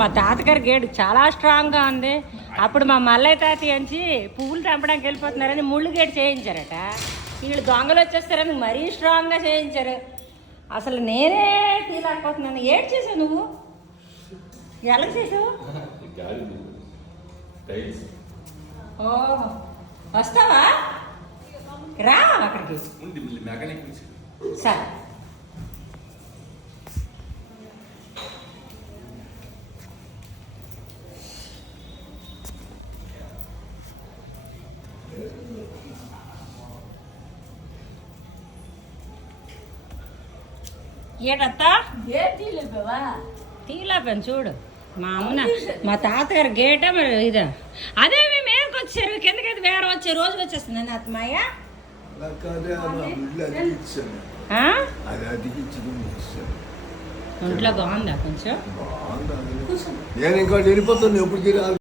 మా తాతగారి గేటు చాలా స్ట్రాంగ్గా ఉంది. అప్పుడు మా మల్లయ్య తాత అంచి పువ్వులు తెంపడానికి వెళ్ళిపోతున్నారని ముళ్ళు గేటు చేయించారట. వీళ్ళు దొంగలు వచ్చేస్తారని మరీ స్ట్రాంగ్గా చేయించారు. అసలు నేనే తీలాకపోతున్నాను. ఏడు చేసావు నువ్వు? ఎలా చేసావు? ఓ వస్తావా? రా అక్కడికి. సరే ఏటత్తా తీలేపాను చూడు. మా అమ్మన మా తాతగారు గేట మరి ఇదా అదే మేము ఏమికి వచ్చారు కిందకైతే వేరే వచ్చే రోజు వచ్చేస్తుంది అత్తమాయ. ఒంట్లో బాగుందా కొంచెం? నేను ఇంకా వెళ్ళిపోతాను ఎప్పుడు